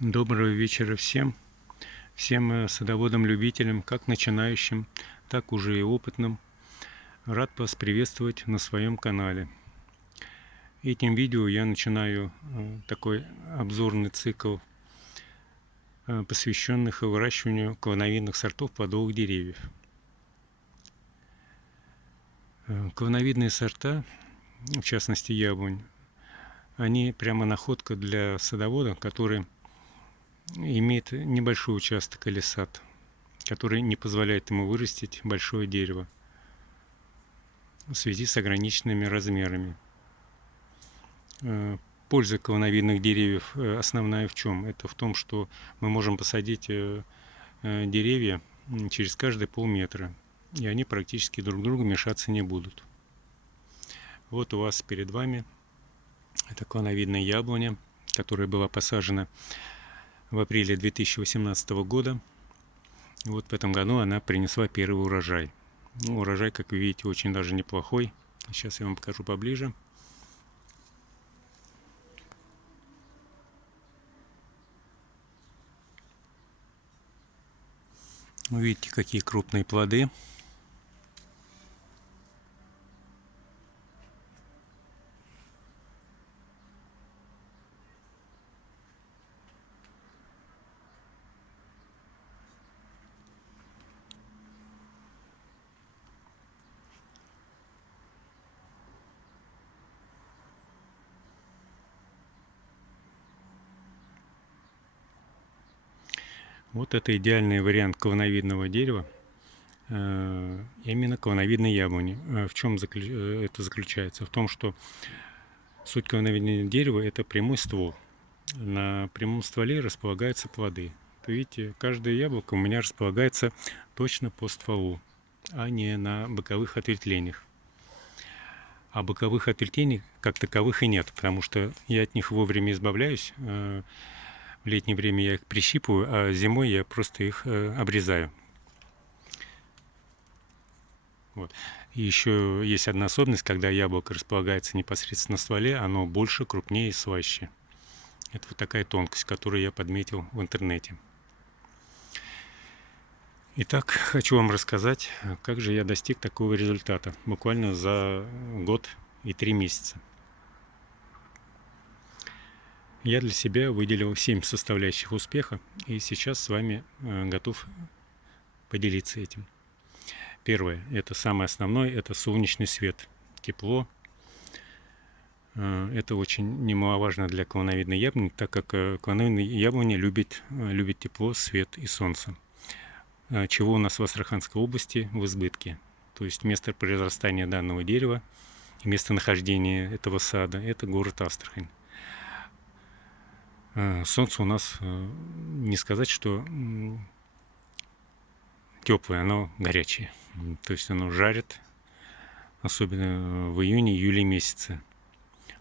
Доброго вечера всем садоводам-любителям, как начинающим, так уже и опытным. Рад вас приветствовать на своем канале. Этим видео я начинаю такой обзорный цикл, посвященных выращиванию клоновидных сортов плодовых деревьев. Клоновидные сорта, в частности яблонь, они прямо находка для садовода, который имеет небольшой участок или сад, который не позволяет ему вырастить большое дерево в связи с ограниченными размерами. Польза клоновидных деревьев основная в чем? Это в том, что мы можем посадить деревья через каждые полметра, и они практически друг другу мешаться не будут. Вот у вас перед вами это клоновидная яблоня, которая была посажена в апреле 2018 года. Вот в этом году она принесла первый урожай. Урожай, как вы видите, очень даже неплохой. Сейчас я вам покажу поближе. Вы видите, какие крупные плоды. Вот это идеальный вариант клоновидного дерева, именно клоновидной яблони. В чем это заключается? В том, что суть клоновидного дерева – это прямой ствол. На прямом стволе располагаются плоды. Вы видите, каждое яблоко у меня располагается точно по стволу, а не на боковых ответвлениях. А боковых ответвлений как таковых и нет, потому что я от них вовремя избавляюсь. В летнее время я их прищипываю, а зимой я просто их обрезаю. Вот. И еще есть одна особенность, когда яблоко располагается непосредственно на стволе, оно больше, крупнее и слаще. Это вот такая тонкость, которую я подметил в интернете. Итак, хочу вам рассказать, как же я достиг такого результата буквально за год и 3 месяца. Я для себя выделил 7 составляющих успеха, и сейчас с вами готов поделиться этим. Первое, это самое основное, это солнечный свет, тепло. Это очень немаловажно для клоновидной яблони, так как клоновидная яблоня любит тепло, свет и солнце, чего у нас в Астраханской области в избытке. То есть место произрастания данного дерева и местонахождение этого сада – это город Астрахань. Солнце у нас, не сказать, что теплое, оно горячее. То есть оно жарит, особенно в июне-июле месяце.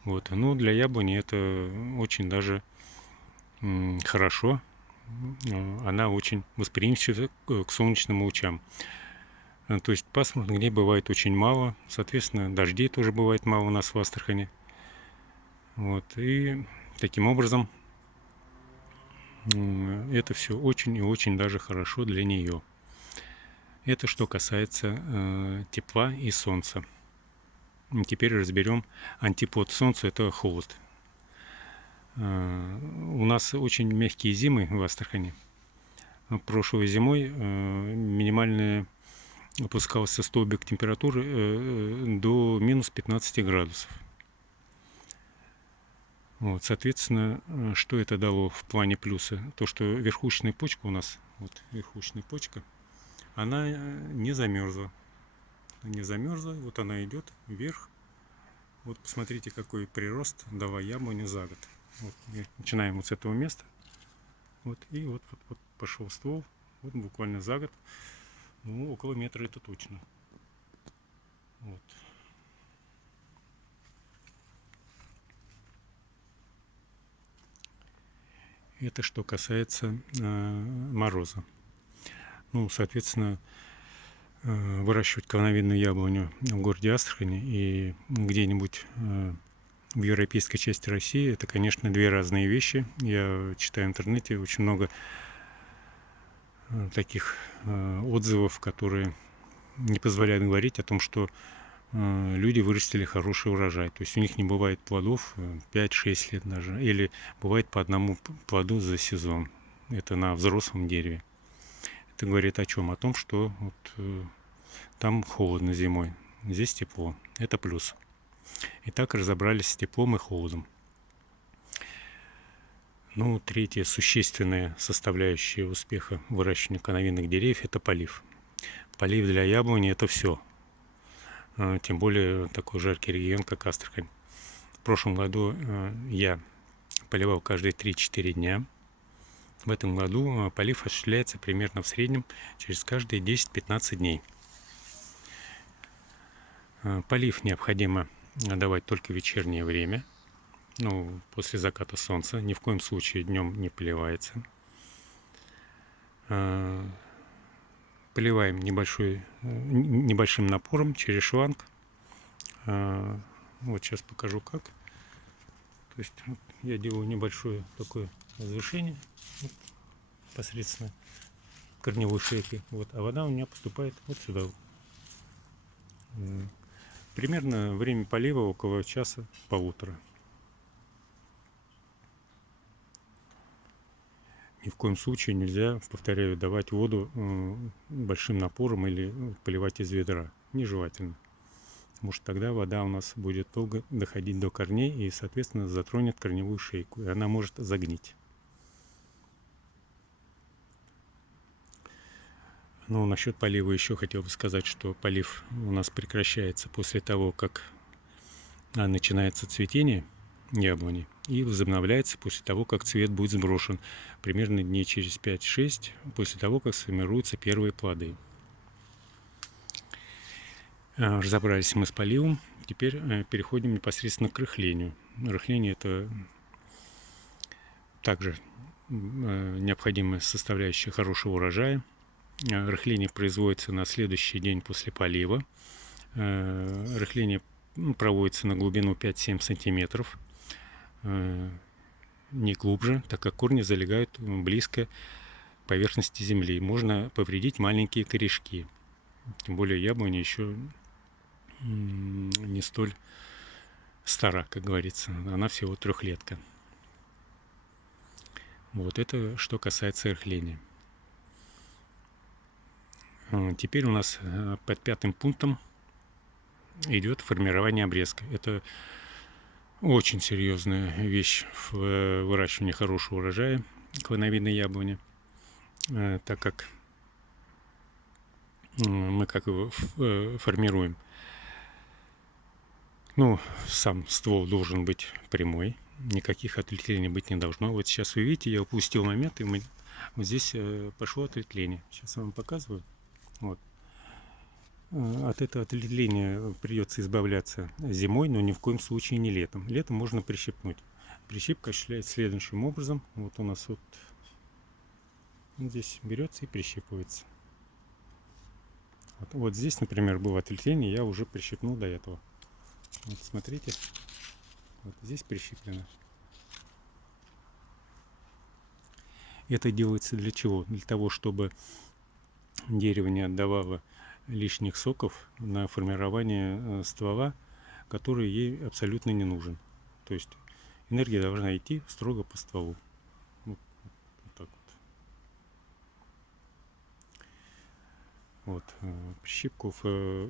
Вот. Ну, для яблони это очень даже хорошо. Она очень восприимчива к солнечным лучам. То есть пасмурных дней бывает очень мало. Соответственно, дождей тоже бывает мало у нас в Астрахани. Вот. И таким образом это все очень и очень даже хорошо для нее. Это что касается тепла и солнца. Теперь разберем антипод солнца – это холод. У нас очень мягкие зимы в Астрахани. Прошлой зимой минимальный опускался столбик температуры до минус 15 градусов. Вот, соответственно, что это дало в плане плюса? То, что верхушечная почка у нас, вот верхушечная почка, она не замерзла. Не замерзла, вот она идет вверх. Вот посмотрите, какой прирост дала яблоня за год. Вот, начинаем вот с этого места. Вот, и вот пошел ствол. Вот буквально за год. Ну, около метра это точно. Вот. Это что касается мороза. Ну, соответственно, выращивать клоновидную яблоню в городе Астрахани и где-нибудь в европейской части России, это, конечно, две разные вещи. Я читаю в интернете очень много таких отзывов, которые не позволяют говорить о том, что люди вырастили хороший урожай. То есть у них не бывает плодов 5-6 лет даже, или бывает по одному плоду за сезон. Это на взрослом дереве. Это говорит о чем? О том, что вот, там холодно зимой, здесь тепло. Это плюс. Итак, разобрались с теплом и холодом. Ну, третья существенная составляющая успеха выращивания коновидных деревьев – это полив. Полив для яблони – это все. Тем более такой жаркий регион, как Астрахань. В прошлом году я поливал каждые 3-4 дня. В этом году полив осуществляется примерно в среднем через каждые 10-15 дней. Полив необходимо давать только в вечернее время, ну, после заката солнца. Ни в коем случае днем не поливается. Поливаем небольшим напором через шланг. Вот сейчас покажу как. То есть вот, я делаю небольшое такое возвышение вот, посредственно корневой шейки. Вот, а вода у меня поступает вот сюда. Примерно время полива около часа-полутора. Ни в коем случае нельзя, повторяю, давать воду большим напором или поливать из ведра. Нежелательно. Потому что тогда вода у нас будет долго доходить до корней и, соответственно, затронет корневую шейку. И она может загнить. Ну, насчет полива еще хотел бы сказать, что полив у нас прекращается после того, как начинается цветение яблони, и возобновляется после того, как цвет будет сброшен, примерно дней через 5-6 после того, как сформируются первые плоды. Разобрались мы с поливом, теперь переходим непосредственно к рыхлению. Рыхление – это также необходимая составляющая хорошего урожая. Рыхление производится на следующий день после полива. Рыхление проводится на глубину 5-7 сантиметров, не глубже, так как корни залегают близко к поверхности земли. Можно повредить маленькие корешки. Тем более яблоня еще не столь стара, как говорится. Она всего трехлетка. Вот это что касается рыхления. Теперь у нас под 5-м пунктом идет формирование обрезка. Это очень серьезная вещь в выращивании хорошего урожая клоновидной яблони, так как мы как его формируем. Ну, сам ствол должен быть прямой, никаких ответвлений быть не должно. Вот сейчас вы видите, я упустил момент, и вот здесь пошло ответвление. Сейчас я вам показываю. Вот. От этого ответвления придется избавляться зимой, но ни в коем случае не летом. Летом можно прищипнуть. Прищипка осуществляется следующим образом. Вот у нас вот здесь берется и прищипывается. Вот здесь, например, было ответвление, я уже прищипнул до этого. Вот смотрите, вот здесь прищиплено. Это делается для чего? Для того, чтобы дерево не отдавало лишних соков на формирование ствола, который ей абсолютно не нужен. То есть энергия должна идти строго по стволу. Вот так вот. Прищипку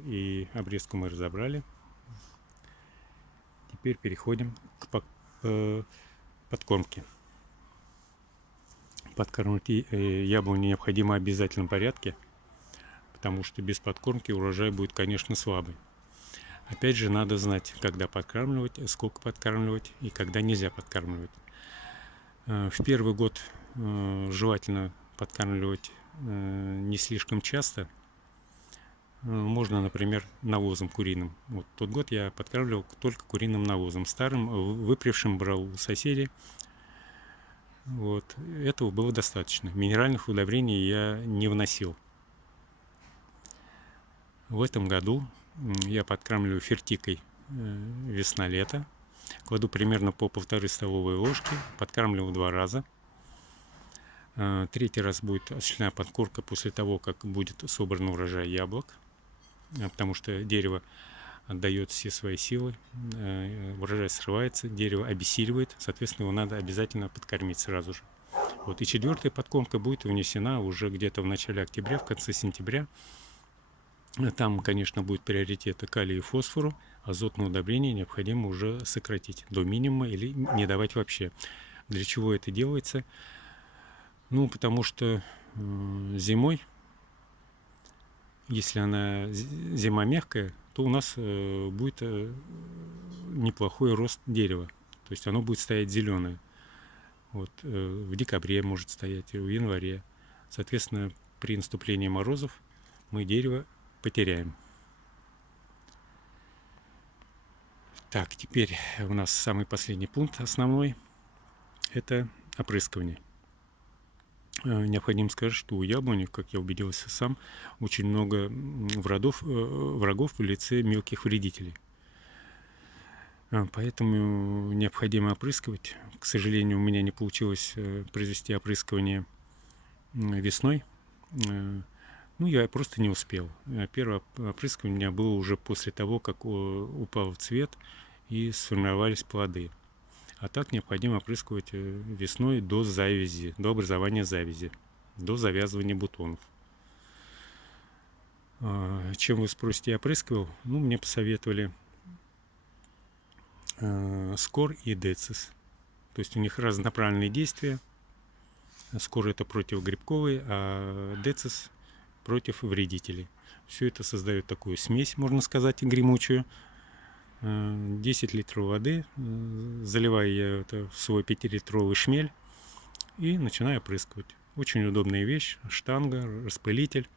и обрезку мы разобрали. Теперь переходим к подкормке. Подкармливать яблоню необходимо в обязательном порядке, потому что без подкормки урожай будет, конечно, слабый. Опять же, надо знать, когда подкармливать, сколько подкармливать и когда нельзя подкармливать. В первый год желательно подкармливать не слишком часто. Можно, например, навозом куриным. Вот тот год я подкармливал только куриным навозом. Старым, выпревшим брал у соседей. Вот. Этого было достаточно. Минеральных удобрений я не вносил. В этом году я подкармливаю фертикой весна-лето. Кладу примерно по 1,5 столовые ложки, подкармливаю 2 раза. Третий раз будет осуществлена подкормка после того, как будет собран урожай яблок, потому что дерево отдает все свои силы, урожай срывается, дерево обессиливает, соответственно, его надо обязательно подкормить сразу же. Вот. И четвертая подкормка будет внесена уже где-то в начале октября, в конце сентября. Там, конечно, будет приоритет калию и фосфору, азотное удобрение необходимо уже сократить до минимума или не давать вообще. Для чего это делается? Ну, потому что зимой, если зима мягкая, то у нас будет неплохой рост дерева. То есть оно будет стоять зеленое. Вот, в декабре может стоять, в январе. Соответственно, при наступлении морозов мы дерево потеряем. Так, теперь у нас самый последний пункт, основной, это опрыскивание. Необходимо сказать, что у яблони, как я убедился сам, очень много врагов в лице мелких вредителей. Поэтому необходимо опрыскивать. К сожалению, у меня не получилось произвести опрыскивание весной. Ну, я просто не успел. Первое опрыскивание у меня было уже после того, как упал в цвет и сформировались плоды. А так необходимо опрыскивать весной до завязи, до образования завязи, до завязывания бутонов. Чем вы спросите, я опрыскивал? Ну, мне посоветовали Скор и Децис. То есть у них разнонаправленные действия. Скор это противогрибковый, а Децис против вредителей. Все это создает такую смесь, можно сказать, гремучую. 10 литров воды, заливаю я это в свой 5-литровый шмель и начинаю опрыскивать. Очень удобная вещь, штанга, распылитель.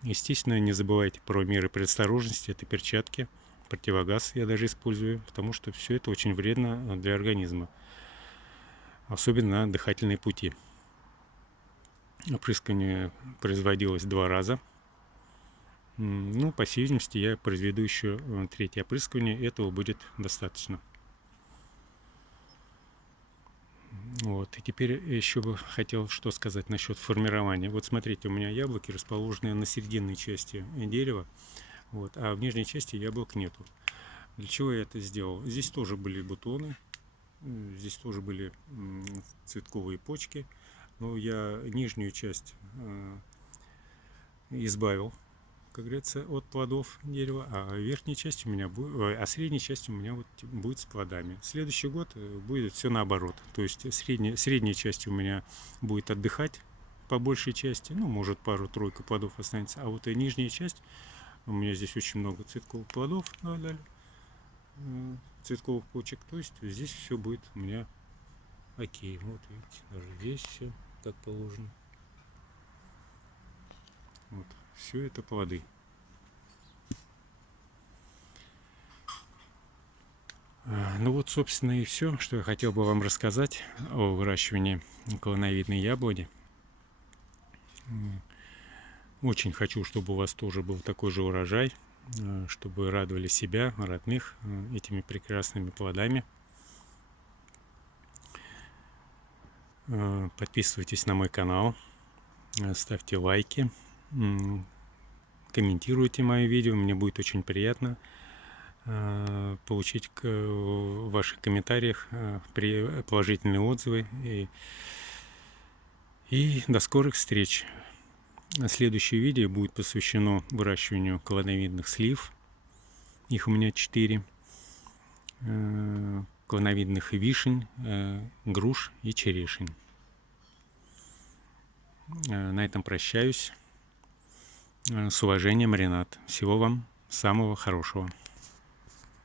Естественно, не забывайте про меры предосторожности, это перчатки, противогаз я даже использую, потому что все это очень вредно для организма, особенно на дыхательные пути. Опрыскивание производилось 2 раза. Ну, по всей видимости, я произведу еще третье опрыскивание, этого будет достаточно. Вот. И теперь еще бы хотел что сказать насчет формирования. Вот смотрите, у меня яблоки расположены на серединной части дерева, вот, а в нижней части яблок нету. Для чего я это сделал? Здесь тоже были бутоны, здесь тоже были цветковые почки, но я нижнюю часть избавил, как говорится, от плодов дерева, а верхняя часть у меня будет, средняя часть у меня вот будет с плодами. Следующий год будет все наоборот. То есть средняя часть у меня будет отдыхать по большей части, ну, может, пару-тройку плодов останется, а вот и нижняя часть, у меня здесь очень много цветковых плодов, цветковых почек, то есть здесь все будет у меня окей. Вот видите, даже здесь все как положено. Вот. Все это плоды. Ну вот, собственно, и все, что я хотел бы вам рассказать о выращивании клоновидной яблони. Очень хочу, чтобы у вас тоже был такой же урожай, чтобы радовали себя, родных этими прекрасными плодами. Подписывайтесь на мой канал, ставьте лайки, комментируйте мои видео, мне будет очень приятно получить в ваших комментариях положительные отзывы. И до скорых встреч. Следующее видео будет посвящено выращиванию клоновидных слив. Их у меня 4. Клоновидных вишень, груш и черешень. На этом прощаюсь. С уважением, Ренат. Всего вам самого хорошего.